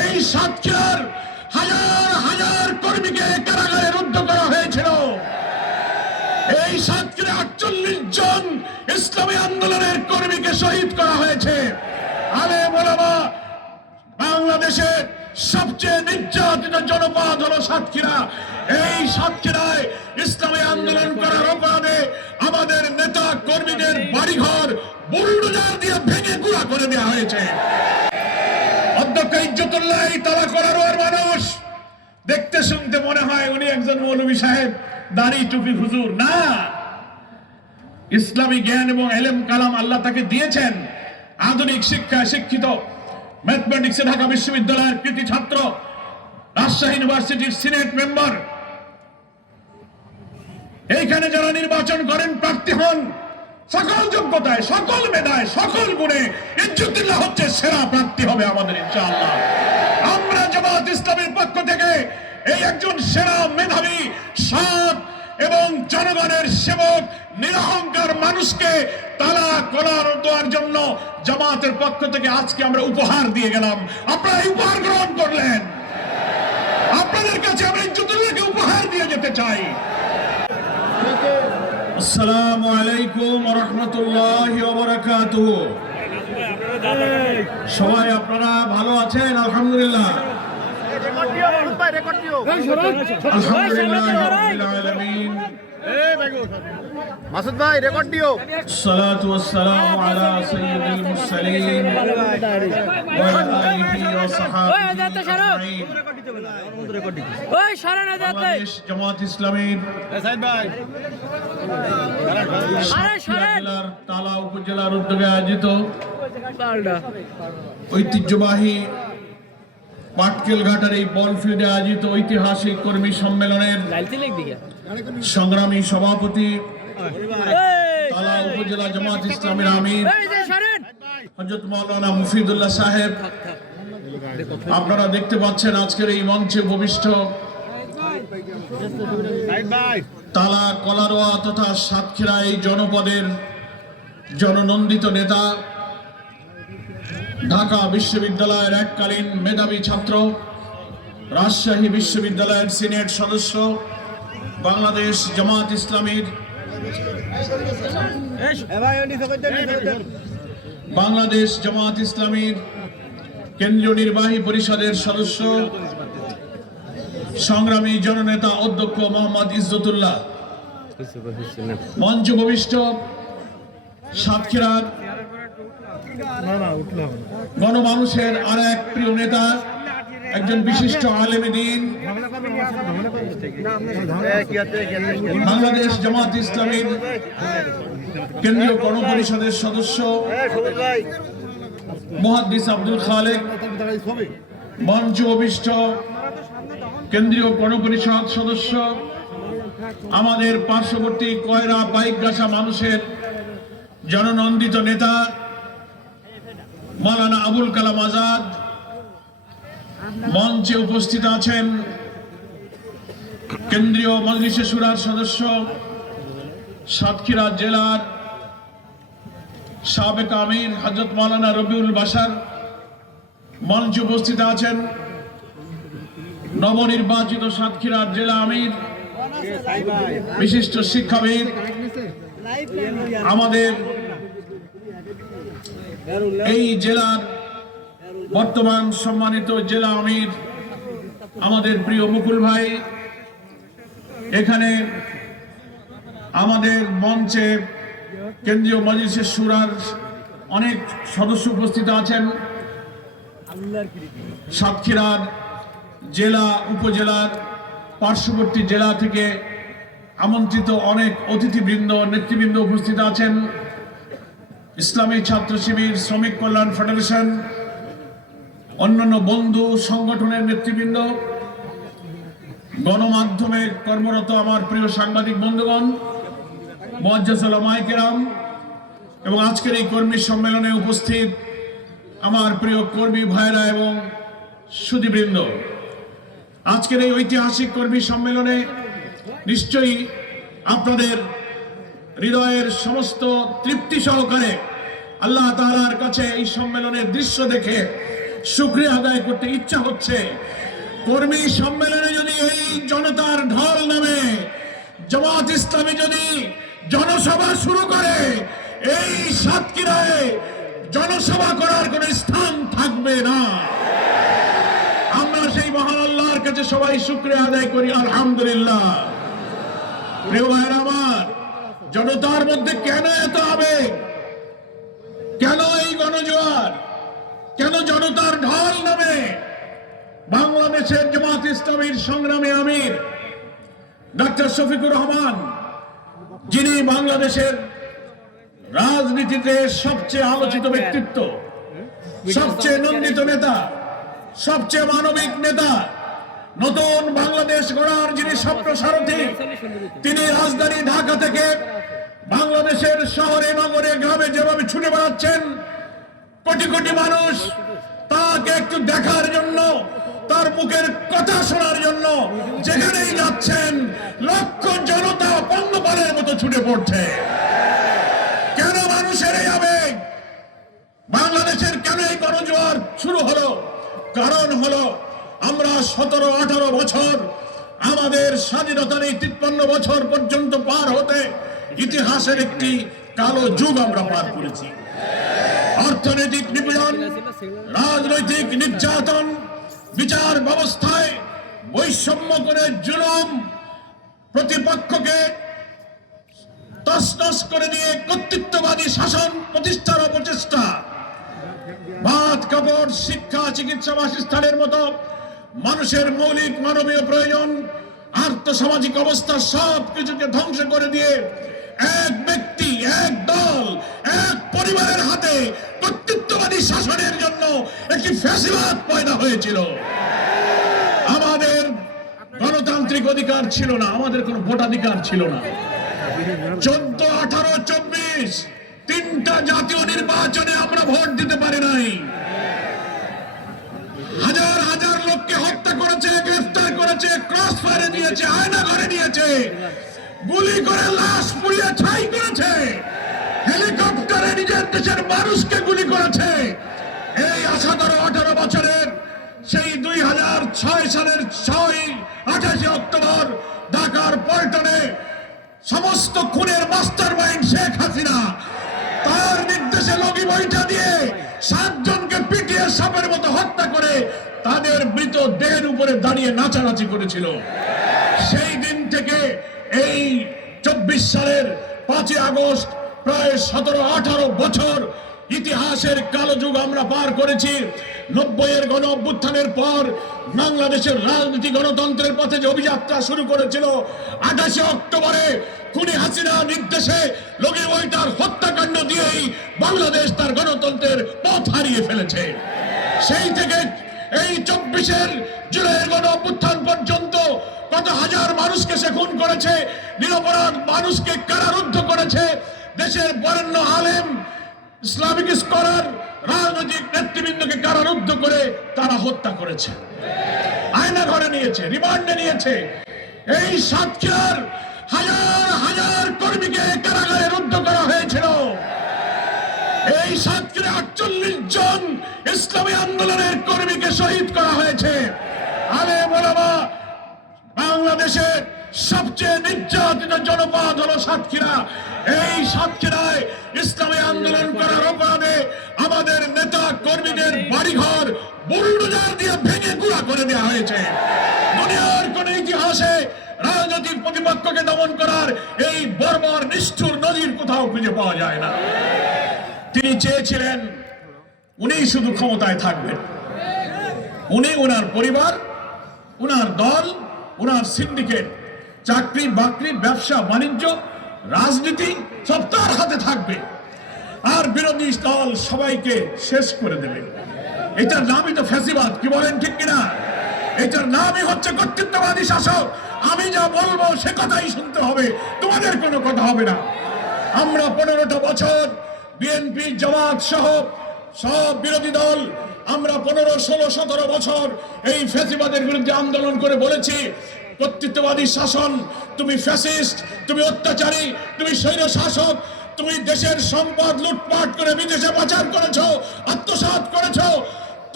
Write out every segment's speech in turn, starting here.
এই সাতক্ষীরার হাজার হাজার কর্মীকে কারাগারে রুদ্ধ করা হয়েছিল। এই সাতক্ষীরা 48 জন ইসলামী আন্দোলনের কর্মীকে শহীদ করা হয়েছে। আলেম ওলামা, বাংলাদেশের সবচেয়ে নির্যাতিত জনপদ হলো সাতক্ষীরা। এই সাতক্ষীরায় ইসলামী আন্দোলন করার অপরাধে আমাদের নেতা কর্মীদের বাড়িঘর বুলডোজার দিয়ে ভেঙে গুঁড়া করে দেওয়া হয়েছে। অধ্যক্ষ ইজ্জতুল্লাহ তালা করার মানুষ, দেখতে শুনতে মনে হয় উনি একজন মৌলভী সাহেব, দাড়ি টুপি হুজুর। না, ইসলামী জ্ঞান এবং এলেম কালাম আল্লাহ তাকে দিয়েছেন। আধুনিক শিক্ষায় শিক্ষিত, ম্যাথমেটিক্সে ঢাকা বিশ্ববিদ্যালয়ের কৃতি ছাত্র, রাজশাহী ইউনিভার্সিটির সিনেট মেম্বার। এইখানে যারা নির্বাচন করেন, প্রার্থী হন, সকল যোগ্যতায়, সকল মেধায়, সকল গুণে ইজ্জতুল্লাহ হচ্ছে সেরা প্রার্থী হবে আমাদের ইনশাআল্লাহ। আমরা জামাত ইসলামের পক্ষ থেকে এই একজন সেরা মেধাবী, সৎ এবং জনগণের সেবক, নিরহংকার মানুষকে তালা করার দেওয়ার জন্য জামাতের পক্ষ থেকে আজকে আমরা উপহার দিয়ে গেলাম। আপনারা উপহার গ্রহণ করলেন। আপনাদের কাছে আমরা ইজ্জতুল্লাহকে উপহার দিয়ে যেতে চাই। আসসালামু আলাইকুম ওয়া রাহমাতুল্লাহি ওয়া বারাকাতুহু। সবাই আপনারা ভালো আছেন? আলহামদুলিল্লাহ। আলহামদুলিল্লাহি রাব্বিল আলামিন। মাসুদ ভাই রেকর্ড দিও। সালাতু ওয়াসসালামু আলা সাইয়্যিদিল মুরসালিন ওয়া আলা আলিহি ওয়া সাহবিহি। বাংলাদেশ জামাত ইসলামীর জেলার তালা উপজেলার উদ্যোগে আয়োজিত ঐতিহ্যবাহী পাটকেল ঘাটের এই বল ফিল্ডে আয়োজিত ঐতিহাসিক কর্মী সম্মেলনের সংগ্রামী সভাপতি, তালা উপজেলা জামাত ইসলামীর আমির হযরত মাওলানা মুফিদুল্লাহ সাহেব, আপনারা দেখতে পাচ্ছেন আজকের এই মঞ্চে উপবিষ্ট তালা, কলারোয়া তথা সাতক্ষীরা এই জনপদের জননন্দিত নেতা, ঢাকা বিশ্ববিদ্যালয়ের এককালীন মেধাবী ছাত্র, রাজশাহী বিশ্ববিদ্যালয়ের সিনেট সদস্য, বাংলাদেশ জামাত ইসলামীর বাংলাদেশ জামাত ইসলামীর কেন্দ্রীয় নির্বাহী পরিষদের সদস্য, সংগ্রামী জননেতা অধ্যক্ষ মোহাম্মদ ইজ্জতুল্লাহ, মঞ্চ উপবিষ্ট সাতক্ষীরার গণমানুষের আর এক প্রিয় নেতা, একজন বিশিষ্ট আলেমে দ্বীন, বাংলাদেশ জামাত ইসলামীর কেন্দ্রীয় গণপরিষদের সদস্য মুহাদ্দিস আব্দুল খালেক, মঞ্চ উপবিষ্ট কেন্দ্রীয় গণপরিষদ সদস্য, আমাদের পার্শ্ববর্তী কয়রা বাইকগাছা মানুষের জননন্দিত নেতা মাওলানা আবুল কালাম আজাদ, মঞ্চে উপস্থিত আছেন কেন্দ্রীয় মজলিসে শুরার সদস্য, সাতক্ষীরা জেলার সাবেক আমির হযরত মাওলানা রবিউল বাশার, মঞ্চে উপস্থিত আছেন নবনির্বাচিত সাতক্ষীরা জেলা আমির, বিশিষ্ট শিক্ষাবিদ, আমাদের এই জেলার বর্তমান সম্মানিত জেলা আমির আমাদের প্রিয় মুকুল ভাই, এখানে আমাদের মঞ্চে কেন্দ্রীয় মজলিসে শুরার অনেক সদস্য উপস্থিত আছেন, সাতক্ষীরার জেলা উপজেলার পার্শ্ববর্তী জেলা থেকে আমন্ত্রিত অনেক অতিথিবৃন্দ, নেতৃবৃন্দ উপস্থিত আছেন, ইসলামী ছাত্র শিবির, শ্রমিক কল্যাণ ফেডারেশন, অন্যান্য বন্ধু সংগঠনের নেতৃবৃন্দ, গণমাধ্যমে কর্মরত আমার প্রিয় সাংবাদিক বন্ধুগণ, মুআজ্জাজ উলামায়ে কেরাম এবং আজকের এই কর্মী সম্মেলনে উপস্থিত আমার প্রিয় কর্মী ভাইরা এবং সুধীবৃন্দ, আজকের এই ঐতিহাসিক কর্মী সম্মেলনে নিশ্চয়ই আপনাদের হৃদয়ের সমস্ত তৃপ্তি সহকারে আল্লাহ তাআলার কাছে এই সম্মেলনের দৃশ্য দেখে শুকরিয়া আদায় করতে ইচ্ছা হচ্ছে। কর্মী সম্মেলনে যদি এই জনতার ঢল নামে, জামাত ইসলামী যদি জনসভা শুরু করে, এই সাতক্ষীরায় জনসভা করার কোনো স্থান থাকবে না। আমরা সেই মহান আল্লাহর কাছে সবাই শুকরিয়া আদায় করি, আলহামদুলিল্লাহ। প্রিয় ভাইরা আমার, জনতার মধ্যে কেন এত আবেগ, কেন এই গণজোয়ার, কেন জনতার ঢল নামে? বাংলাদেশের জামাত ইসলামীর সংগ্রামী আমির ডক্টর শফিকুর রহমান, যিনি বাংলাদেশের রাজনীতিতে সবচেয়ে আলোচিত ব্যক্তিত্ব, সবচেয়ে নন্দিত নেতা, সবচেয়ে মানবিক নেতা, নতুন বাংলাদেশ গড়ার যিনি স্বপ্ন সারথী, তিনি রাজধানী ঢাকা থেকে বাংলাদেশের শহরে নগরে গ্রামে যেভাবে ছুটে বেড়াচ্ছেন, কোটি কোটি মানুষ তাকে একটু দেখার জন্য, তার মুখের কথা শোনার জন্য যেখানেই যাচ্ছেন, লক্ষ জনতা পঙ্গপালের মতো ছুটে পড়ছে। কেন মানুষের এই আবেগ? বাংলাদেশের কেন এই গণজোয়ার শুরু হলো? কারণ হলো আমরা 17-18 বছর, আমাদের স্বাধীনতার এই 53 বছর পর্যন্ত পার হতে ইতিহাসের একটি কালো যুগ আমরা পার করেছি। অর্থনৈতিক নিপীড়ন, রাজনৈতিক নির্যাতন, বিচার ব্যবস্থায় বৈষম্য করে জুলুম, প্রতিপক্ষকে তছনছ করে দিয়ে কর্তৃত্ববাদী শাসন প্রতিষ্ঠার অপচেষ্টা, ভাত কাপড় শিক্ষা চিকিৎসা বাসস্থানের মতো মানুষের মৌলিক মানবীয় প্রয়োজন, আর্থসামাজিক অবস্থা সবকিছুকে ধ্বংস করে দিয়ে এক ব্যক্তি, এক দল, এক পরিবারের হাতে কর্তৃত্ববাদী শাসনের জন্য একটি ফ্যাসিবাদ পয়দা হয়েছিল। আমাদের গণতান্ত্রিক অধিকার ছিল না, আমাদের কোনো ভোটাধিকার ছিল না। 14, 18, 24 তিনটা জাতীয় নির্বাচনে আমরা ভোট দিতে পারি নাই। হাজার হাজার লোককে হত্যা করেছে, গ্রেফতার করেছে, ক্রস ফায়ারে দিয়েছে, আয়না ঘরে নিয়েছে, গুলি করে লাশ পুড়িয়ে ছাই করেছে, হেলিকপ্টারে নিজের দেশের মানুষকে গুলি করেছে। এই 18 বছরের সেই 2006 সালের 28 অক্টোবর ঢাকার পল্টনে সমস্ত খুনের মাস্টার মাইন্ড শেখ হাসিনা তার নির্দেশে লগি বইটা দিয়ে 7 জনকে পিটিয়ে সাপের মতো হত্যা করে তাদের মৃতদেহের উপরে দাঁড়িয়ে নাচানাচি করেছিল। সেই দিন থেকে এই 24 সালের 5 আগস্ট প্রায় 17-18 বছর ইতিহাসের কালো যুগ আমরা পার করেছি। 90-এর গণ অভ্যুত্থানের পর বাংলাদেশের রাজনীতি গণতন্ত্রের পথে যে অভিযাত্রা শুরু করেছিল, 28 অক্টোবরে খুনি হাসিনা নির্দেশে লগি বইটার হত্যাকাণ্ড দিয়েই বাংলাদেশ তার গণতন্ত্রের পথ হারিয়ে ফেলেছে। সেই থেকে এই 24-এর জুলাইয়ের গণ অভ্যুত্থান পর্যন্ত কত হাজার মানুষকে সে খুন করেছে, নিরপরাধ মানুষকে কারারুদ্ধ করেছে। দেশের বরেণ্য আলেম, ইসলামিক স্কলার, রাজনৈতিক নেতৃবৃন্দকে কারারুদ্ধ করে তারা হত্যা করেছে, আয়না ঘরে নিয়েছে, রিমান্ডে নিয়েছে। এই সাতক্ষীরার হাজার হাজার কর্মীকে কারাগারে রুদ্ধ করা হয়েছিল। এই সাতক্ষীরা 48 জন ইসলামী আন্দোলনের কর্মীকে শহীদ করা হয়েছে। আলেম ওলামা, বাংলাদেশের সবচেয়ে নির্যাতিত জনপদ হলো সাতক্ষীরা। এই সাতক্ষীরায় ইসলামী আন্দোলন করার অপরাধে আমাদের নেতা কর্মীদের বাড়িঘর বুলডোজার দিয়ে ভেঙে গুঁড়া করে দেওয়া হয়েছে। দুনিয়ার কোন ইতিহাসে রাজনৈতিক প্রতিপক্ষকে দমন করার এই বর্বর নিষ্ঠুর নজির কোথাও খুঁজে পাওয়া যায় না। তিনি চেয়েছিলেন উনি শুধু ক্ষমতায় থাকবেন, উনি, ওনার পরিবার, ওনার দল, ওনার সিন্ডিকেট, চাকরি বাকরি, ব্যবসা বাণিজ্য, রাজনীতি সব তার হাতে থাকবে, আর বিরোধী দল সবাইকে শেষ করে দেবে। এটার নামই তো ফ্যাসিবাদ, কি বলেন ঠিক কিনা? এটার নামই হচ্ছে কর্তৃত্ববাদী শাসক। আমি যা বলবো সে কথাই শুনতে হবে, তোমাদের কোনো কথা হবে না। আমরা 15টা বছর বিএনপি, জামাত সহ সব বিরোধী দল আমরা 15, 16, 17 বছর এই ফ্যাসিবাদের বিরুদ্ধে আন্দোলন করে বলেছি, কর্তৃত্ববাদী শাসন, তুমি ফ্যাসিস্ট, তুমি অত্যাচারী, তুমি স্বৈর শাসক, তুমি দেশের সম্পদ লুটপাট করে বিদেশে পাচার করেছো, আত্মসাৎ করেছো,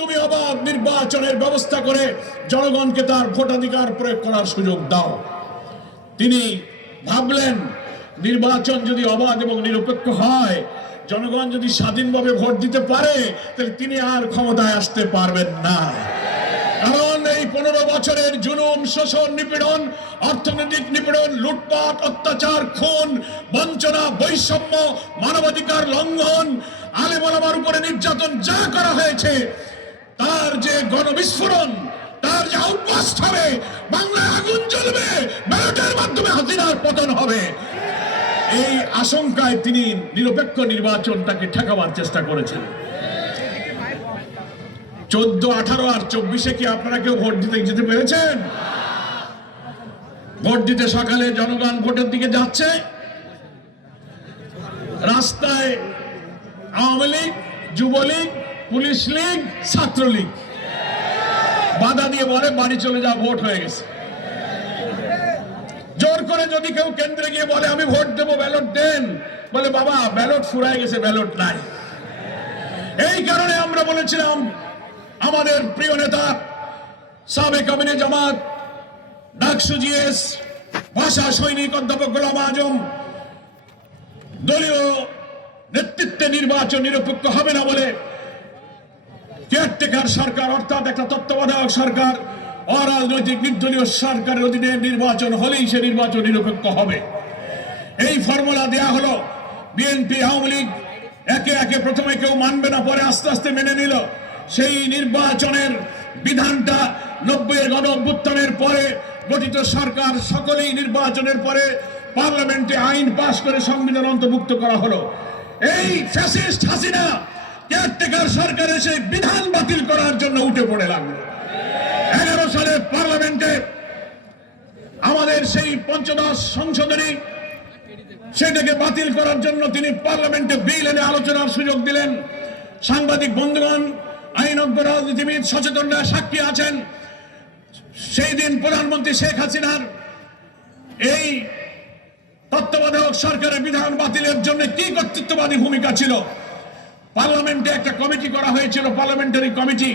তুমি অবাধ নির্বাচনের ব্যবস্থা করে জনগণকে তার ভোটাধিকার প্রয়োগ করার সুযোগ দাও। তিনি ভাবলেন নির্বাচন যদি অবাধ এবং নিরপেক্ষ হয়, জনগণ যদি স্বাধীনভাবে ভোট দিতে পারে, তাহলে তিনি আর ক্ষমতায় আসতে পারবেন না। কারণ এই 15 বছরের জুলুম, শোষণ, নিপীড়ন, অর্থনৈতিক নিপীড়ন, লুটপাট, অত্যাচার, খুন, বঞ্চনা, বৈষম্য, মানবাধিকার লঙ্ঘন, আলেম ওলামার উপরে নির্যাতন যা করা হয়েছে, তার যে গণবিস্ফোরণ, তার যে আউটবাস্ট হবে, বাংলায় আগুন জ্বলবে, ব্যালটের মাধ্যমে হাসিনার পতন হবে, এই আশঙ্কায় তিনি নিরপেক্ষ নির্বাচনটাকে ঠেকাবার চেষ্টা করেছেন। 14, 18 আর 24-এ কি আপনারা কেউ ভোট দিতে যেতে পেরেছেন? ভোট দিতে সকালে জনগণ ভোটের দিকে যাচ্ছে, রাস্তায় আওয়ামী লীগ, যুবলীগ, পুলিশ লীগ, ছাত্রলীগ বাধা দিয়ে বলে বাড়ি চলে যাও, ভোট হয়ে গেছে। জোর করে যদি কেউ কেন্দ্রে গিয়ে বলে আমি ভোট দেবো, ব্যালট দেন, বলে বাবা ব্যালট ফুরায় গেছে, ব্যালট নাই। এই কারণে আমরা বলেছিলাম আমাদের প্রিয় নেতা সাবেক আমিনে জামাত, ডাকসু জিএস, ভাষা সৈনিক অধ্যাপক গোলাম আজম দলীয় নেতৃত্বে নির্বাচন নিরপেক্ষ হবে না বলে কেয়ারটেকার সরকার অর্থাৎ একটা তত্ত্বাবধায়ক সরকার, অরাজনৈতিক নির্দলীয় সরকারের অধীনে নির্বাচন হলেই সে নির্বাচন নিরপেক্ষ হবে, এই ফর্মুলা দেয়া হলো। বিএনপি, আওয়ামী লীগ একে একে প্রথমে কেউ মানবে না, পরে আস্তে আস্তে মেনে নিল। সেই নির্বাচনের বিধানটা 90-এর গণ অভ্যুত্থানের পরে গঠিত সরকার সকলেই নির্বাচনের পরে পার্লামেন্টে আইন পাশ করে সংবিধান অন্তর্ভুক্ত করা হলো। এই ফ্যাসিস্ট হাসিনা কেয়ারটেকার সরকারের সেই বিধান বাতিল করার জন্য উঠে পড়ে লাগলো। 11 সালে পার্লামেন্টে আমাদের সেই পঞ্চদশ সংশোধনী, সেটাকে বাতিল করার জন্য তিনি পার্লামেন্টে বিল এনে আলোচনার সুযোগ দিলেন। সাংবাদিক বন্ধুগণ, আইনজ্ঞ, রাজনীতিবিদ, সচেতনরা সাক্ষী আছেন। সেই দিন প্রধানমন্ত্রী শেখ হাসিনার এই তত্ত্বাবধায়ক সরকারের বিধান বাতিলের জন্য কি কর্তৃত্ববাদী ভূমিকা ছিল। পার্লামেন্টে একটা কমিটি করা হয়েছিল, পার্লামেন্টারি কমিটি,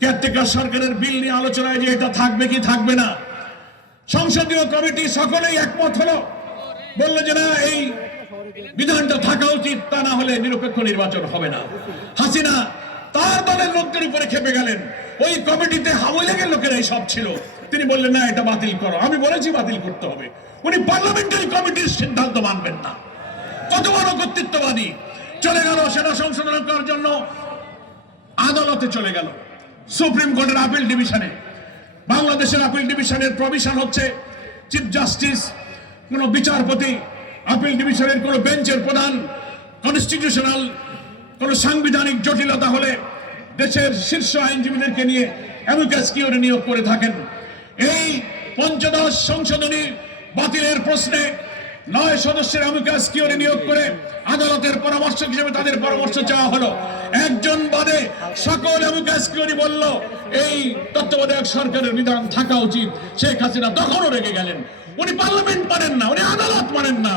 কেয়ারটেকার সরকারের বিল নিয়ে আলোচনায় যে এটা থাকবে কি থাকবে না। সংসদীয় কমিটি সকলেই একমত হলো, বললো যে না, এই বিধানটা থাকা উচিত, তা না হলে নিরপেক্ষ নির্বাচন হবে না। হাসিনা তার দলের লোকদের উপরে খেপে গেলেন। ওই কমিটিতে আওয়ামী লীগের লোকেরাই সব ছিল। তিনি বললেন না, এটা বাতিল করো। আমি বলেছি বাতিল করতে হবে। উনি পার্লামেন্টারি কমিটির সিদ্ধান্ত মানবেন না। কত বড় কর্তৃত্ববাদী! চলে গেল সেটা সংশোধন করার জন্য, আদালতে চলে গেল, সুপ্রিম কোর্টের আপিল ডিভিশনে। বাংলাদেশের আপিল ডিভিশনের প্রভিশন হচ্ছে চিফ জাস্টিস, কোন বিচারপতি, আপিল ডিভিশনের কোন বেঞ্চের প্রধান কনস্টিটিউশনাল কোন সাংবিধানিক জটিলতা হলে দেশের শীর্ষ আইনজীবীদেরকে নিয়ে অ্যামিকাস কিউরি নিয়োগ করে থাকেন। এই পঞ্চদশ সংশোধনী বাতিলের প্রশ্নে 9 সদস্যের অ্যামিকাস কিউরি নিয়োগ করে আদালতের পরামর্শক হিসেবে তাদের পরামর্শ চাওয়া হলো। একজন বাদে সকল অ্যামিকাস কিউরি বলল এই তত্ত্বাবধায়ক সরকারের বিধান থাকা উচিত। শেখ হাসিনা তখনও রেগে গেলেন। উনি পার্লামেন্ট মানেন না, উনি আদালত মানেন না।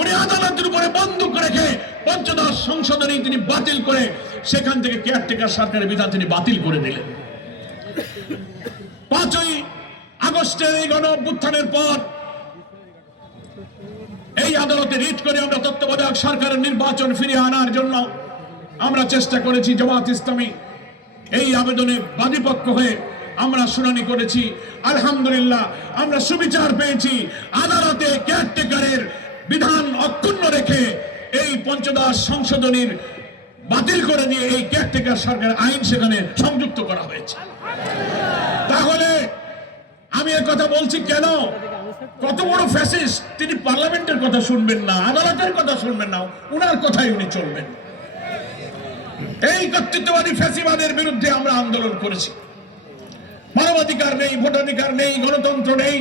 উনি আদালতের উপরে বন্দুক রেখে পঞ্চদশ সংশোধনী তিনি বাতিল করে সেখান থেকে কেয়ারটেকার সরকারের বিধান তিনি বাতিল করে দিলেন। 5ই আগস্টের এই গণ অভ্যুত্থানের পর এই আদালতে রিট করে আমরা তত্ত্বাবধায়ক সরকারের নির্বাচন ফিরিয়ে আনার জন্য আমরা চেষ্টা করেছি। জামাত ইসলামী এই আবেদনে বাদীপক্ষ হয়ে আমরা শুনানি করেছি। আলহামদুলিল্লাহ আমরা সুবিচার পেয়েছি। আদালতে কেয়ারটেকারের বিধান অক্ষুণ্ণ রেখে এই পঞ্চদশ সংশোধনীর বাতিল করে দিয়ে এই কেয়ারটেকার সরকারের আইন সেখানে সংযুক্ত করা হয়েছে। তাহলে আমি এর কথা বলছি কেন? কত বড় ফ্যাসিস্ট! তিনি পার্লামেন্টের কথা শুনবেন না, আদালতের কথা শুনবেন না, উনার কথাই উনি চলবেন। এই কর্তৃত্ববাদী ফ্যাসিবাদের বিরুদ্ধে আমরা আন্দোলন করেছি। মানবাধিকার নেই, ভোটাধিকার নেই, গণতন্ত্র নেই।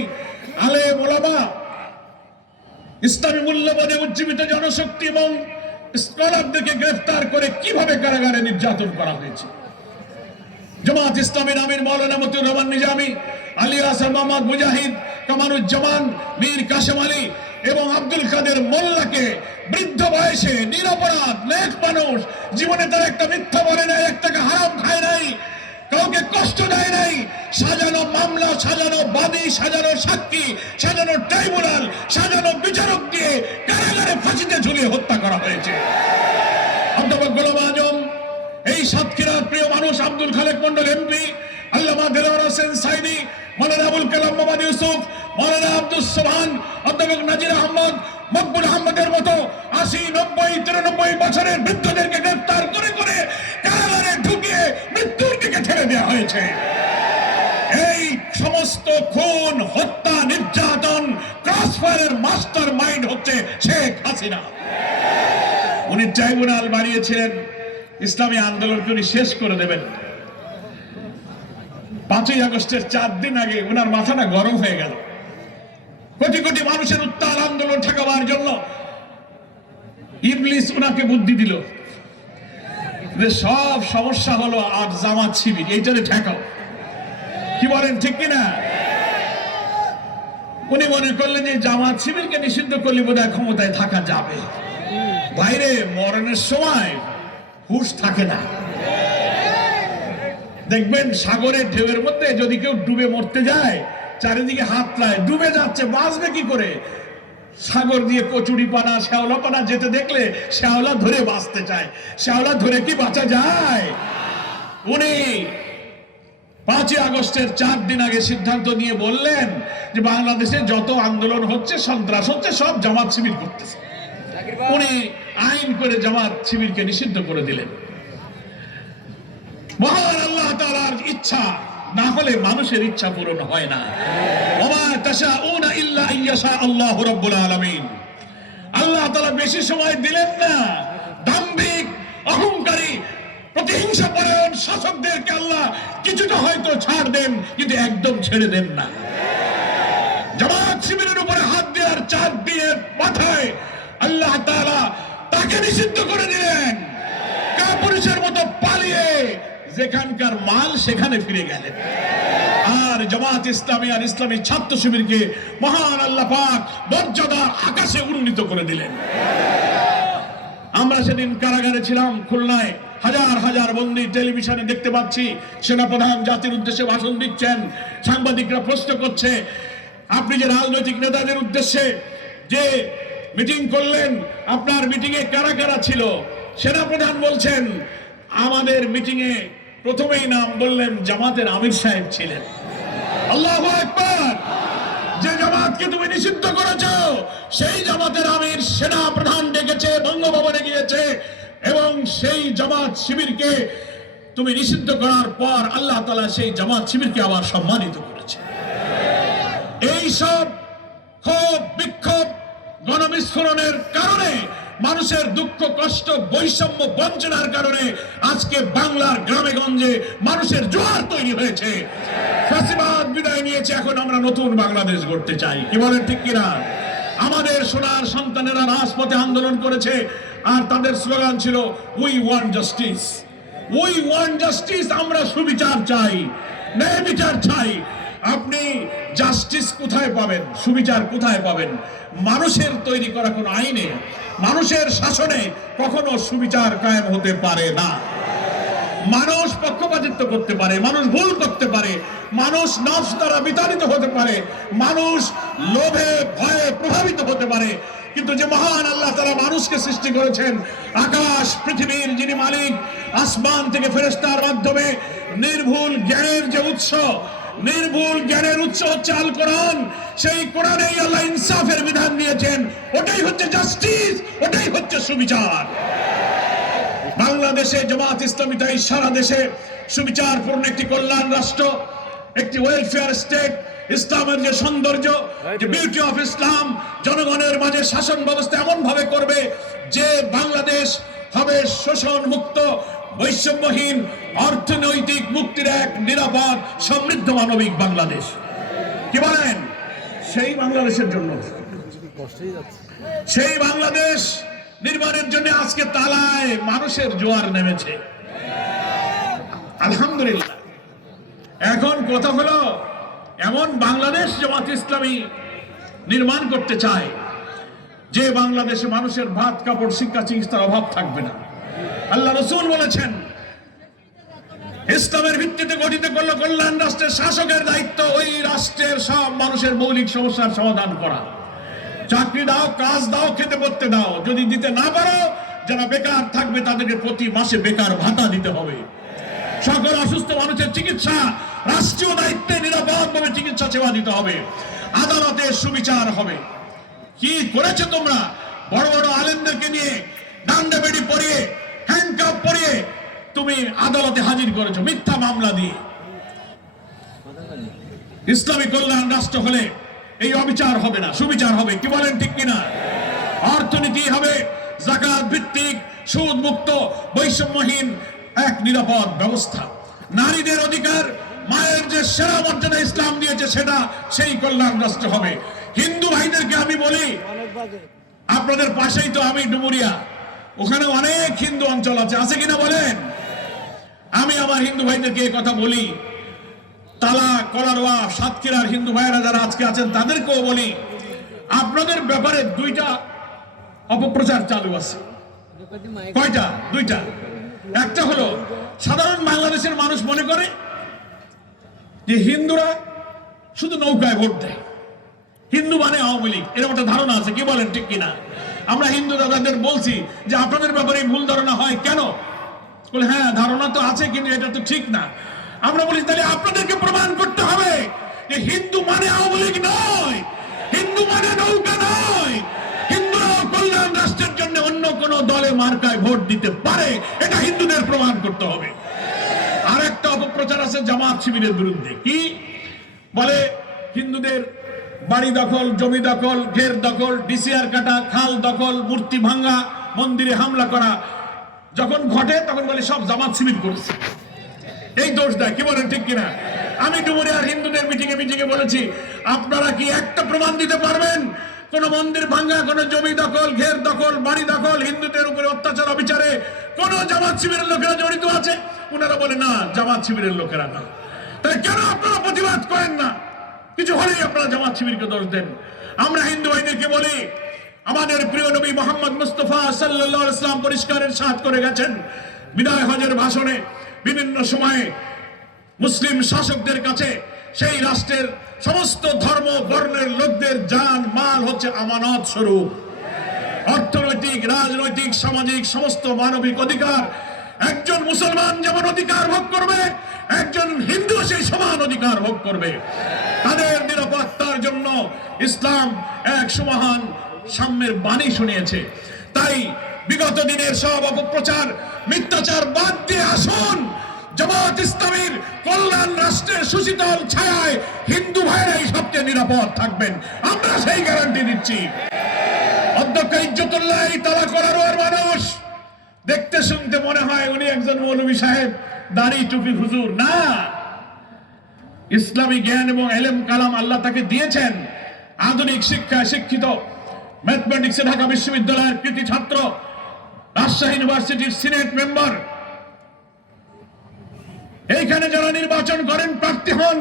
আলেম ওলামা, ইসলামী মূল্যবোধে উজ্জীবিত জনশক্তি এবং স্কলারদেরকে গ্রেফতার করে কিভাবে কারাগারে নির্যাতন করা হয়েছে। জামাত ইসলামের আমির মাওলানা মতিউর রহমান নিজামী, আলী হাসান মোহাম্মদ মুজাহিদ, কামারুজ্জামান, মীর কাসেম আলী, এবং আব্দুল কাদের মোল্লাকে বৃদ্ধ বয়সে নিরপরাধ নেক মানুষ, জীবনে তার একটা মিথ্যা বলে নাই, এক টাকা হারাম খায় নাই, কাউকে কষ্ট দেয় নাই, সাজানো মামলা, সাজানো বাদী, সাজানো সাক্ষী, সাজানো ট্রাইব্যুনাল, সাজানো বিচারক দিয়ে কারাগারে ফাঁসিতে ঝুলিয়ে হত্যা করা হয়েছে। অধ্যাপক গোলাম আজম, এই সাতক্ষীরার প্রিয় মানুষ আব্দুল খালেক মন্ডল এমপি, আল্লামা দেলোয়ার হোসেন সাইদি, মাওলানা আবুল কালাম মোহাম্মদ ইউসুফ, মাওলানা আব্দুস সোবহান, অধ্যাপক নাজির আহমদ, মকবুল আহমদের মতো 80, 90, 93 বছরের বৃদ্ধদেরকে গ্রেফতার করে করে কারাগারে ঢুকিয়ে মৃত্যুর দিকে ঠেলে দেওয়া হয়েছে। এই সমস্ত খুন, হত্যা, নির্যাতন, ক্রসফায়ারের মাস্টার মাইন্ড হচ্ছে শেখ হাসিনা। উনি ট্রাইব্যুনাল বানিয়েছিলেন ইসলামী আন্দোলনকে উনি শেষ করে দেবেন। 5ই আগস্টের 4 দিন আগে ওনার মাথাটা গরম হয়ে গেল। কোটি কোটি মানুষের উত্তাল আন্দোলন ঠেকাবার জন্য ইবলিস ওনাকে বুদ্ধি দিল যে সব সমস্যা হলো আর জামাত শিবির, এইটারে ঠেকাও। কি বলেন, ঠিক কিনা? উনি মনে করলেন যে জামাত শিবিরকে নিষিদ্ধ করলে বোধহয় ক্ষমতায় থাকা যাবে। বাইরে মরণের সময় হুঁশ থাকে না। দেখবেন সাগরের ঢেউয়ের মধ্যে যদি কেউ ডুবে মরতে যায়, চারিদিকে হাত লায়, ডুবে যাচ্ছে, বাঁচবে কি করে? সাগর দিয়ে কচুরি পানা, শ্যাওলা পানা যেতে দেখলে শ্যাওলা ধরে বাঁচতে চায়। শ্যাওলা ধরে কি বাঁচা যায়? উনি 5ই আগস্টের 4 দিন আগে সিদ্ধান্ত নিয়ে বললেন যে বাংলাদেশে যত আন্দোলন হচ্ছে, সন্ত্রাস হচ্ছে, সব জামাত শিবির করতেছে। উনি আইন করে জামাত শিবিরকে নিষিদ্ধ করে দিলেন। মহান আল্লাহ তাআলার ইচ্ছা না হলে মানুষের ইচ্ছা পূরণ হয় না। ওয়া তাশাউনা ইল্লা আইয়াশা আল্লাহু রাব্বুল আলামিন। আল্লাহ তাআলা বেশি সময় দিলেন না। দাম্ভিক, অহংকারী, প্রতিহিংসা পরায়ণ শাসকদেরকে আল্লাহ কিছুটা হয়তো ছাড় দেন, কিন্তু একদম ছেড়ে দেন না। জামাত শিবিরের উপরে হাত দেওয়ার 4 দিনের মাথায় আল্লাহ তাআলা তাকে নিষিদ্ধ করে দিলেন। কাপুরুষের মতো পালিয়ে যেখানকার মাল সেখানে ফিরে গেলেন। আর জামাত ইসলামী আর ইসলামী ছাত্র শিবিরকে মহান আল্লাহ পাক মর্যাদা আকাশে উন্নীত করে দিলেন। আমরা সেদিন কারাগারে ছিলাম খুলনায়, হাজার হাজার বন্দী টেলিভিশনে দেখতে পাচ্ছি। সেনাপ্রধান জাতির উদ্দেশ্যে ভাষণ দিচ্ছেন, সাংবাদিকরা প্রশ্ন করছে, আপনি যে রাজনৈতিক নেতাদের উদ্দেশ্যে যে মিটিং করলেন, আপনার মিটিং এ কারা কারা ছিল? সেনাপ্রধান বলছেন, আমাদের মিটিং এ প্রথমেই নাম বললেন জামাতের আমির সাহেব ছিলেন। আল্লাহু আকবার। যে জামাতকে তুমি নিষিদ্ধ করেছো, সেই জামাতের আমির সেনা প্রধান ডেকেছে, বঙ্গভবনে গিয়েছে, এবং সেই জামাত শিবিরকে তুমি নিষিদ্ধ করার পর আল্লাহ তাআলা সেই জামাত শিবিরকে আবার সম্মানিত করেছে। এই সব ক্ষোভ, বিক্ষোভ, গণবিস্ফোরণের কারণে, মানুষের দুঃখ, কষ্ট, বৈষম্য, বঞ্চনার কারণে আজকে বাংলার গ্রামে গঞ্জে মানুষের জোয়ার তৈরি হয়েছে। ফ্যাসিবাদ বিদায় নিয়েছে, এখন আমরা নতুন বাংলাদেশ গড়তে চাই। কি বলেন, ঠিক কিনা? আমাদের সোনার সন্তানেরা রাজপথে আন্দোলন করেছে, আর তাদের স্লোগান ছিল we want justice, we want justice. আমরা সুবিচার চাই, ন্যায় বিচার চাই। আপনি জাস্টিস কোথায় পাবেন, সুবিচার কোথায় পাবেন? মানুষের তৈরি করা কোন আইনে, মানুষের শাসনে কখনো সুবিচার কায়েম হতে পারে না। মানুষ পক্ষপাতিত্ব করতে পারে, মানুষ ভুল করতে পারে, মানুষ নফস দ্বারা বিতাড়িত হতে পারে, মানুষ লোভে ভয়ে প্রভাবিত হতে পারে, কিন্তু যে মহান আল্লাহ তাআলা মানুষকে সৃষ্টি করেছেন, আকাশ পৃথিবীর যিনি মালিক, আসমান থেকে ফেরেশতার মাধ্যমে নির্ভুল জ্ঞানের যে উৎস, নির্ভুল জ্ঞানের উৎস হচ্ছে আল কোরআন। সেই কোরআনেই আল্লাহ ইনসাফের বিধান দিয়েছেন। ওটাই হচ্ছে জাস্টিস, ওটাই হচ্ছে সুবিচার। বাংলাদেশে জামাত ইসলামী তাই সারা দেশে সুবিচারপূর্ণ একটি কল্যাণ রাষ্ট্র, একটি ওয়েলফেয়ার স্টেট, ইসলামের যে সৌন্দর্য, যে বিউটি অফ ইসলাম, জনগণের মাঝে শাসন ব্যবস্থা এমন ভাবে করবে যে বাংলাদেশ হবে শোষণ মুক্ত, বৈষম্যহীন, অর্থনৈতিক মুক্তির এক নিরাপদ, সমৃদ্ধ মানবিক বাংলাদেশ। কি বলেন? সেই বাংলাদেশের জন্য, সেই বাংলাদেশ নির্মাণের জন্য আজকে তালায় মানুষের জোয়ার নেমেছে। আলহামদুলিল্লাহ। এখন কথা হলো, এমন বাংলাদেশ জামাত ইসলামী নির্মাণ করতে চায় যে বাংলাদেশে মানুষের ভাত কাপড় শিক্ষা চিকিৎসার অভাব থাকবে না। আল্লাহ রাসূল বলেছেন, ইসলামের ভিত্তিতে গঠিত কল্যাণ রাষ্ট্রের শাসকের দায়িত্ব ওই রাষ্ট্রের সব মানুষের মৌলিক সমস্যার সমাধান করা। চাকরি দাও, কাজ দাও, খেতে পড়তে দাও। যদি দিতে না পারো, যারা বেকার থাকবে তাদেরকে প্রতি মাসে বেকার ভাতা দিতে হবে। সকল অসুস্থ মানুষের চিকিৎসা রাষ্ট্রীয় দায়িত্বে নিরাপদভাবে চিকিৎসা সেবা দিতে হবে। আদালতে সুবিচার হবে। কি করেছে তোমরা? বড় বড় আলেমদেরকে নিয়ে ডান্ডা বেড়ি পরিয়ে, হ্যান্ডকাপ পরিয়ে তুমি আদালতে হাজির করেছো মিথ্যা মামলা দিয়ে। ইসলামী কল্যাণ রাষ্ট্র হলে এই অবিচার হবে না, সুবিচার হবে। কি বলেন, ঠিক কিনা? অর্থনীতি হবে যাকাত ভিত্তিক, সুদ মুক্ত, বৈষম্যহীন এক নিরাপদ ব্যবস্থা। নারীদের অধিকার, মায়ের যে সেরা মর্যাদা ইসলাম দিয়েছে সেটা, সেই কল্যাণ রাষ্ট্র হবে। হিন্দু ভাইদেরকে আমি বলি, আপনাদের পাশেই তো আমি ডুমুরিয়া, ওখানে অনেক হিন্দু অঞ্চল আছে কিনা বলেন? আমি আমার হিন্দু ভাইদেরকে এই কথা বলি, তালা, কলারোয়া, সাতক্ষীরার হিন্দু ভাইয়েরা যারা আজকে আছেন তাদেরকেও বলি, আপনাদের ব্যাপারে দুইটা অপপ্রচার চালু আছে। কয়টা? দুইটা। একটা হলো সাধারণ বাংলাদেশের মানুষ মনে করে যে হিন্দুরা শুধু নৌকায় ভোট দেয়, হিন্দু মানে আওয়ামী লীগ, এরকম একটা ধারণা আছে। কি বলেন, ঠিক কিনা? আমরা হিন্দু দাদাদের বলছি যে আপনাদের ব্যাপারে ভুল ধারণা হয় কেন? বলে হ্যাঁ, ধারণা তো আছে, কিন্তু এটা তো ঠিক না। আমরা বলি তাহলে আপনাদেরকে প্রমাণ করতে হবে যে হিন্দু মানে আওয়ামী লীগ নয়, হিন্দু মানে নৌকা নয়। হিন্দুরাও কল্যাণ রাষ্ট্রের জন্য অন্য কোন দলে মার্কায় ভোট দিতে পারে, এটা হিন্দুদের প্রমাণ করতে হবে। আর একটা অপপ্রচার আছে জামাত শিবিরের বিরুদ্ধে। কি বলে? হিন্দুদের বাড়ি দখল, জমি দখল, ঘের দখল, ডিসিআর কাটা, খাল দখল, মূর্তি ভাঙ্গা, মন্দিরে হামলা করা যখন ঘটে তখন বলে সব জামাত শিবির করেছে, এই দোষ দেয়। কি বলেন, ঠিক কিনা? আমি ডুমুরিয়ার হিন্দুদের মিটিংয়ে বলেছি, আপনারা কি একটা প্রমাণ দিতে পারবেন কোন মন্দির ভাঙ্গা, কোন জমি দখল, ঘের দখল, বাড়ি দখল, হিন্দুদের উপরে অত্যাচার অবিচারে কোন জামাত শিবিরের লোকেরা জড়িত আছে? ওনারা বলে না, জামাত শিবিরের লোকেরা না। তাই কেন আপনারা প্রতিবাদ করেন না? কিছু হলেই আপনারা জামাত শিবিরকে দোষ দেন। আমরা হিন্দু ভাইদেরকে বলি, আমাদের প্রিয় নবী মুহাম্মদ মুস্তাফা সাল্লাল্লাহু আলাইহি ওয়াসাল্লাম পরিষ্কার ইরশাদ করে গেছেন বিদায় হজের ভাষণে, বিভিন্ন সময়ে মুসলিম শাসকদের কাছে সেই রাষ্ট্রের সমস্ত ধর্ম বর্ণের লোকদের জান মাল হচ্ছে আমানত স্বরূপ। অর্থনৈতিক, রাজনৈতিক, সামাজিক সমস্ত মানবিক অধিকার একজন মুসলমান যেমন অধিকার ভোগ করবে, একজন হিন্দু সেই সমান অধিকার ভোগ করবে। তাদের নিরাপত্তার জন্য ইসলাম এক সুমহান সাম্যের বাণী শুনিয়েছে। তাই বিগত দিনের সব অপপ্রচার, মিথ্যাচার বাদ দিয়ে আসুন, জামাত ইসলামীর কল্যাণ রাষ্ট্রের সুশীতল ছায়ায় হিন্দু ভাইরাই সবচেয়ে নিরাপদ থাকবেন, আমরা সেই গ্যারান্টি দিচ্ছি। অধ্যক্ষ ইজ্জতুল্লাহ তালা করার মানুষ, দেখতে শুনতে মনে হয় উনি একজন মৌলভী সাহেব, দাড়ি টুপি হুজুর না। ইসলামী জ্ঞান এবং এলেম কালাম আল্লাহ তাকে দিয়েছেন। আধুনিক শিক্ষায় শিক্ষিত, ম্যাথমেটিক্সে ঢাকা বিশ্ববিদ্যালয়ের কৃতি ছাত্র, রাজশাহী ইউনিভার্সিটির সিনেট মেম্বার। এইখানে যারা নির্বাচন করেন, প্রার্থী হন,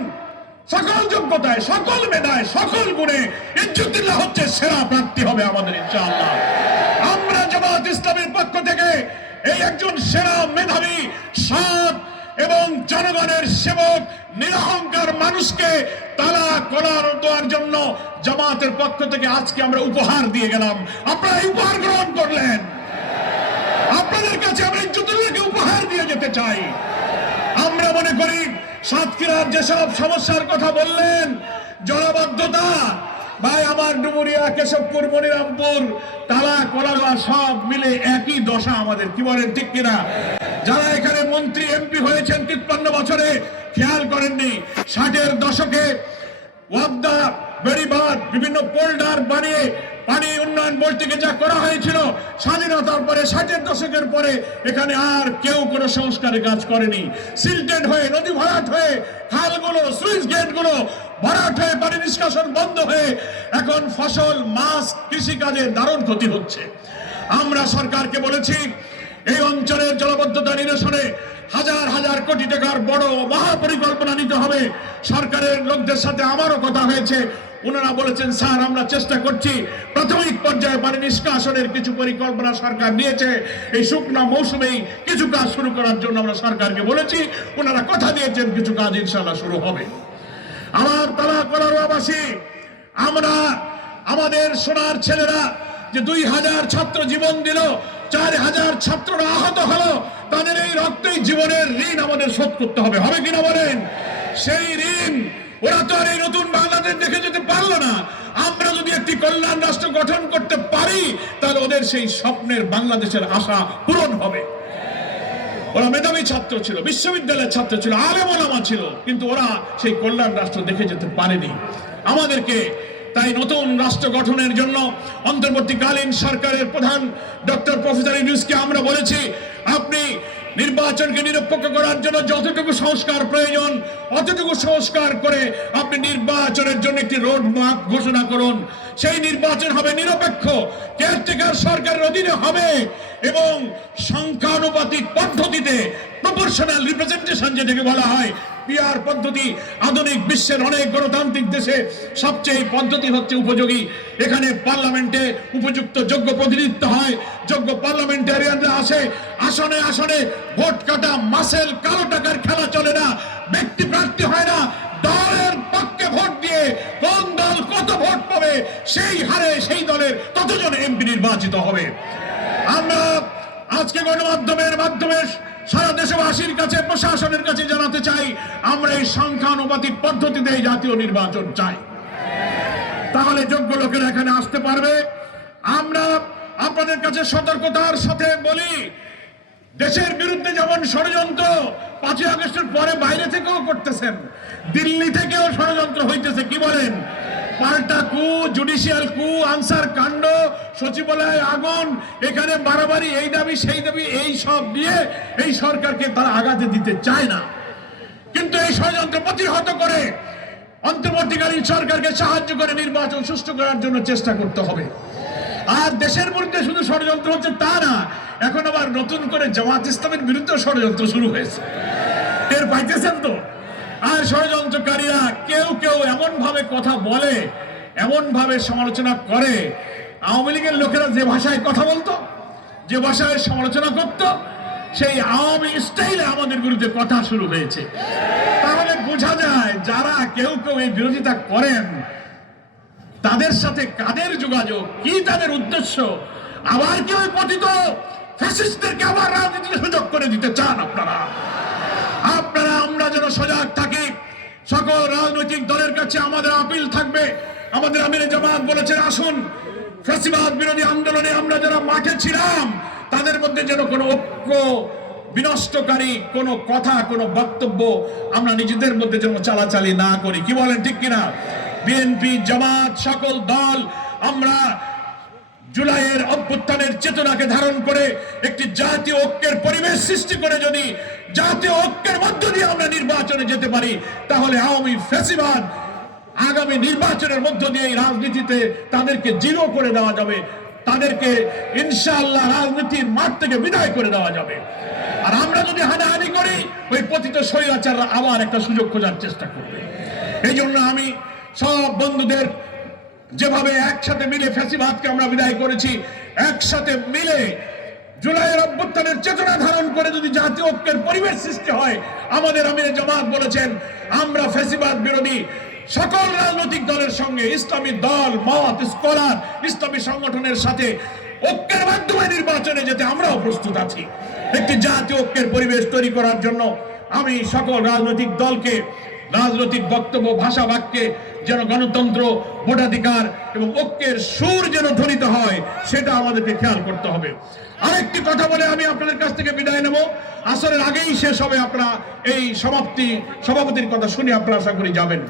সকল যোগ্যতায়, সকল মেধায়, সকল গুণে ইজ্জতুল্লাহ হচ্ছে সেরা প্রার্থী হবে আমাদের ইনশাআল্লাহ। আমরা জামাত ইসলামের পক্ষ থেকে এই একজন সেরা মেধাবী, সৎ এবং জনগণের সেবক, নিরহংকার মানুষকে তালা কলার দেওয়ার জন্য জামাতের পক্ষ থেকে আজকে আমরা উপহার দিয়ে গেলাম। আপনারা উপহার গ্রহণ করলেন। আপনাদের কাছে আমরা ইজ্জতুল্লাহকে উপহার দিয়ে যেতে চাই। আমরা মনে করি সাতক্ষীরার যেসব সমস্যার কথা বললেন, জলাবদ্ধতা, ভাই আমার ডুমুরিয়া, কেশবপুর, মনিরামপুর, তালা কলারোয়া সব মিলে একই দশা আমাদের। কি বলেন, ঠিক কিনা? যারা এখানে মন্ত্রী এমপি হয়েছেন 53 বছরে, খেয়াল করেননি 60-এর দশকে ওয়াবদা, বেড়িবাঁধ, বিভিন্ন পোল্ডার বানিয়ে পানি উন্নয়ন বোর্ড থেকে যা করা হয়েছিল স্বাধীনতার পরে, 60-এর দশকের পরে এখানে আর কেউ কোনো সংস্কারের কাজ করেনি। সিল্টেড হয়ে, নদী ভরাট হয়ে, খালগুলো, সুইচ গেটগুলো ভরাট হয়ে, পানি নিষ্কাশন বন্ধ হয়ে এখন ফসল, মাছ, কৃষিকাজে দারুণ ক্ষতি হচ্ছে। আমরা সরকারকে বলেছি এই অঞ্চলের জলাবদ্ধতা নিরসনে হাজার হাজার কোটি টাকার বড় মহাপরিকল্পনা নিতে হবে। সরকারের লোকদের সাথে আমারও কথা হয়েছে, ওনারা বলেছেন স্যার আমরা চেষ্টা করছি, প্রাথমিক পর্যায়ে পানি নিষ্কাশনের কিছু পরিকল্পনা সরকার নিয়েছে, এই শুকনো মৌসুমেই কিছু কাজ শুরু করার জন্য আমরা সরকারকে বলেছি, ওনারা কথা দিয়েছেন কিছু কাজ ইনশাআল্লাহ শুরু হবে। আমার তালাকলারবাসী, আমরা আমাদের সোনার ছেলেরা যে 2000 ছাত্র জীবন দিল, 4000 ছাত্ররা আহত হলো, তাদের এই রক্তেই জীবনের ঋণ আমাদের শোধ করতে হবে, হবে কিনা বলেন? সেই ঋণ ওরা তো আর এই নতুন বাংলাদেশ দেখে যেতে পারলো না। আমরা যদি একটি কল্যাণ রাষ্ট্র গঠন করতে পারি, তাহলে ওদের সেই স্বপ্নের বাংলাদেশের আশা পূরণ হবে। ওরা মেধাবী ছাত্র ছিল, বিশ্ববিদ্যালয়ের ছাত্র ছিল, আলেম ওলামা ছিল, কিন্তু ওরা সেই কল্যাণ রাষ্ট্র দেখে যেতে পারেনি। আমাদেরকে তাই নতুন রাষ্ট্র গঠনের জন্য অন্তর্বর্তীকালীন সরকারের প্রধান ডক্টর প্রফেসর ইউনূসকে আমরা বলেছি, আপনি নির্বাচনকে নিরপেক্ষ করার জন্য যতটুকু সংস্কার প্রয়োজন অতটুকু সংস্কার করে আপনি নির্বাচনের জন্য একটি রোড ম্যাপ ঘোষণা করুন। সেই নির্বাচন হবে নিরপেক্ষ, কেয়ারটেকার সরকারের অধীনে হবে এবং সংখ্যানুপাতিক পদ্ধতিতে, প্রপোর্শনাল রিপ্রেজেন্টেশন যেটাকে বলা হয়, পিআর পদ্ধতি। আধুনিক বিশ্বের অনেক গণতান্ত্রিক দেশে সবচেয়ে পদ্ধতি হচ্ছে উপযোগী। এখানে পার্লামেন্টে উপযুক্ত যোগ্য প্রতিনিধিত্ব হয়, যোগ্য পার্লামেন্টারিয়ানরা আসে, আসনে আসনে ভোট কাটা মাসেল কালো টাকার খেলা চলে না, ব্যক্তি প্রার্থী হয় না, দলের পক্ষে ভোট দিয়ে কোন দল কত ভোট পাবে সেই হারে সেই দলের ততজন এমপি নির্বাচিত হবে। আমরা আজকে গণমাধ্যমের মাধ্যমে সারা দেশবাসীর কাছে, প্রশাসনের কাছে জানাতে চাই, আমরা এই সংখ্যানুপাতিক পদ্ধতিতে জাতীয় নির্বাচন চাই, তাহলে যোগ্য লোকেরা এখানে আসতে পারবে। আমরা আপনাদের কাছে সতর্কতার সাথে বলি, দেশের বিরুদ্ধে যেমন ষড়যন্ত্র 5ই আগস্টের পরে বাইরে থেকেও করতেছেন, দিল্লি থেকেও ষড়যন্ত্র হইতেছে, কি বলেন? পাল্টা কু, জুডিশিয়াল কু, আনসার কাণ্ড, সচিবালয়ে আগুন, এখানে বাড়াবাড়ি, এই দাবি সেই দাবি, এই সব দিয়ে এই সরকারকে তারা আগাতে দিতে চায় না। কিন্তু এই ষড়যন্ত্র প্রতিহত করে অন্তর্বর্তীকালীন সরকারকে সাহায্য করে নির্বাচন সুষ্ঠু করার জন্য চেষ্টা করতে হবে। আর দেশের বিরুদ্ধে শুধু ষড়যন্ত্র হচ্ছে তা না, এখন আবার নতুন করে জামাত ইসলামের বিরুদ্ধে ষড়যন্ত্র শুরু হয়েছে, টের পাইতেছেন তো? আর ষড়যন্ত্রকারীরা কেউ কেউ এমন ভাবে কথা বলে, এমন ভাবে সমালোচনা করে, আওয়ামী লীগের লোকেরা যে ভাষায় কথা বলতো, যে ভাষায় সমালোচনা করত, সেই আওয়ামী স্টাইলে আমাদের বিরুদ্ধে কথা শুরু হয়েছে। তাহলে বোঝা যায় যারা কেউ কেউ এই বিরোধিতা করেন, তাদের সাথে কাদের যোগাযোগ, কি তাদের উদ্দেশ্য। আবার কি ওই পতিত ফ্যাসিস্টদেরকে আবার রাজনীতিতে সুযোগ করে দিতে চান আপনারা? আমরা যেন সজাগ থাকি। সকল রাজনৈতিক দলের কাছে আমাদের আপিল থাকবে, আমাদের আমিরে জামাত বলেছেন, আসুন ফ্যাসিবাদ বিরোধী আন্দোলনে আমরা যারা মাঠে ছিলাম, তাদের মধ্যে যেন কোনো ঐক্য বিনষ্টকারী কোনো কথা, কোনো বক্তব্য আমরা নিজেদের মধ্যে যেন চালাচালি না করি, কি বলেন, ঠিক কিনা? বিএনপি, জামাত, সকল দল আমরা জুলাইয়ের অভ্যুত্থানের চেতনাকে ধারণ করে একটি জাতীয় ঐক্যের পরিবেশ সৃষ্টি করে যদি জাতীয় ঐক্যের মধ্য দিয়ে আমরা নির্বাচনে যেতে পারি, তাহলে আওয়ামী ফ্যাসিবাদ আগামী নির্বাচনের মধ্য দিয়ে এই রাজনীতিতে তাদেরকে জিরো করে দেওয়া যাবে, তাদেরকে ইনশাআল্লাহ রাজনীতির মাঠ থেকে বিদায় করে দেওয়া যাবে। আর আমরা যদি হানাহানি করি, ওই পতিত স্বৈরাচাররা আবার একটা সুযোগ খোঁজার চেষ্টা করবে। এই জন্য আমি সব বন্ধুদের, যেভাবে একসাথে মিলে ফ্যাসিবাদকে আমরা বিদায় করেছি, একসাথে মিলে জুলাইয়ের অভ্যুত্থানের চেতনা ধারণ করে যদি জাতীয় ঐক্যের পরিবেশ সৃষ্টি হয়, আমাদের আমিরে জামাত বলেছেন, আমরা ফ্যাসিবাদ বিরোধী সকল রাজনৈতিক দলের সঙ্গে, ইসলামী দল, মত, স্কলার, ইসলামী সংগঠনের সাথে ঐক্যের মাধ্যমে নির্বাচনে যেতে আমরাও প্রস্তুত আছি। একটি জাতীয় ঐক্যের পরিবেশ তৈরি করার জন্য আমি সকল রাজনৈতিক দলকে রাজনৈতিক বক্তব্য, ভাষা বাক্যে যেন গণতন্ত্র, ভোটাধিকার এবং ঐক্যের সুর যেন ধ্বনিত হয়, সেটা আমাদেরকে খেয়াল করতে হবে। আরেকটি কথা বলে আমি আপনাদের কাছ থেকে বিদায় নেব, আসরের আগেই শেষ হবে, আপনারা এই সভাপতির কথা শুনে আপনারা আশা করি যাবেন।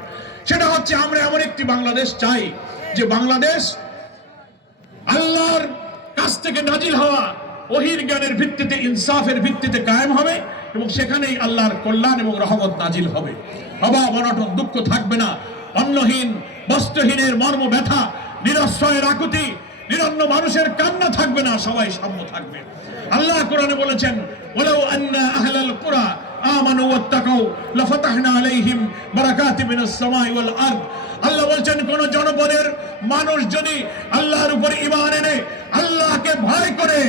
সেটা হচ্ছে, আমরা এমন একটি বাংলাদেশ চাই যে বাংলাদেশ আল্লাহর কাছ থেকে নাজিল হওয়া ওহির জ্ঞানের ভিত্তিতে, ইনসাফের ভিত্তিতে কায়েম হবে এবং সেখানেই আল্লাহর কল্যাণ এবং রহমত নাজিল হবে। অভাব, অনটন, দুঃখ থাকবে না, অন্নহীন বস্ত্রহীনের মর্ম ব্যথা, নিরশ্রয়ের আকুতি, নিরন্ন মানুষের কান্না থাকবে না, সবাই সাম্য থাকবে। আল্লাহ কোরআনে বলেছেন, ওয়ালাউ আন্না আহলাল কুরা আমানু ওয়াত্তাকাউ লাফাতাহনা আলাইহিম বারাকাতিম মিনাস সামাই ওয়াল আরদ। আল্লাহ বলছেন কোন জনপদের মানুষ যদি আল্লাহর উপর ঈমান এনে আল্লাহকে ভয় করে,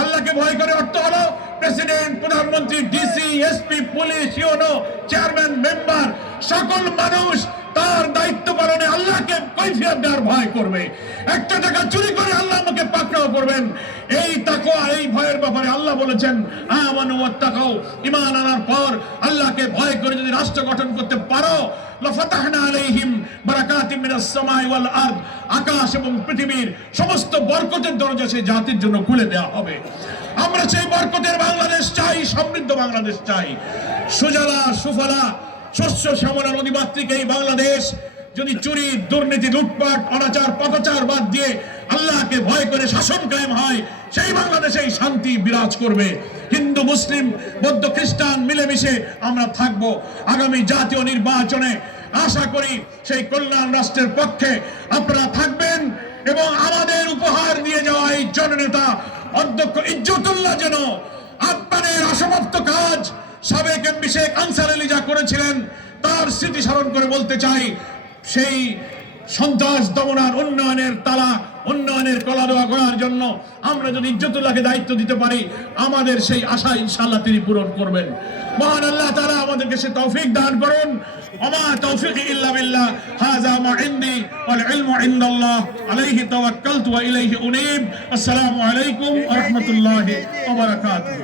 আল্লাহকে ভয় করে অর্থ হলো প্রেসিডেন্ট, প্রধানমন্ত্রী, DC, SP, police, UNO, chairman, member, সকল মানুষ তার দায়িত্ব পালনে আল্লাহকে কৈফিয়ত দেওয়ার ভয় করবে। একটা টাকা চুরি করে আল্লাহ আমাকে পাকড়াও করবেন, এই তাকওয়া, এই ভয়ের ব্যাপারে আল্লাহ বলেছেন আমানু ওয়াত্তাকাউ, ঈমান আনার পর আল্লাহকে ভয় করে যদি রাষ্ট্র গঠন করতে পারো, লাফাতাহনা আলাইহিম বারাকাতিম মিনাস সামাই ওয়াল আরদ, আকাশ এবং পৃথিবীর সমস্ত বরকতের দরজা সেই জাতির জন্য খুলে দেওয়া হবে। আমরা সেই বরকতের বাংলাদেশ চাই, সমৃদ্ধ বাংলাদেশ চাই, সুজলা সুফলা শস্য শ্যামলা নদীমাতৃক এই বাংলাদেশ যদি চুরি, দুর্নীতি, লুটপাট, অনাচার, পাপাচার বাদ দিয়ে আল্লাহকে ভয় করে শাসন কায়েম হয়, সেই বাংলাদেশেই শান্তি বিরাজ করবে। হিন্দু, মুসলিম, বৌদ্ধ, খ্রিস্টান মিলেমিশে আমরা থাকব। আগামী জাতীয় নির্বাচনে আশা করি সেই কল্যাণ রাষ্ট্রের পক্ষে আপনারা থাকবেন এবং আমাদের উপহার নিয়ে যাওয়া এই জননেতা অধ্যক্ষ ইজ্জতুল্লাহ যেন আপনাদের অসমাপ্ত কাজ সাবেক এমপি শেখ আনসার আলী যা করেছিলেন তার স্মৃতি স্মরণ করে বলতে চাই, সেই সন্ত্রাস দমনার উন্নয়নের তালা, উন্নয়নের কলা দোয়া করার জন্য আমরা যদি ইজ্জতুল্লাহকে দায়িত্ব দিতে পারি, আমাদের সেই আশা ইনশাআল্লাহ তিনি পূরণ করবেন। মহান আল্লাহ তাআলা আমাদেরকে সে তৌফিক দান করুন। ওমা তৌফিকি ইল্লা বিল্লাহ, হাযা মা ইনদি ওয়াল ইলমু ইনদাল্লাহ, আলাইহি তাওয়াক্কালতু ওয়া ইলাইহি উনীব। আসসালামু আলাইকুম ওয়া রাহমাতুল্লাহি ওয়া বারাকাতুহু।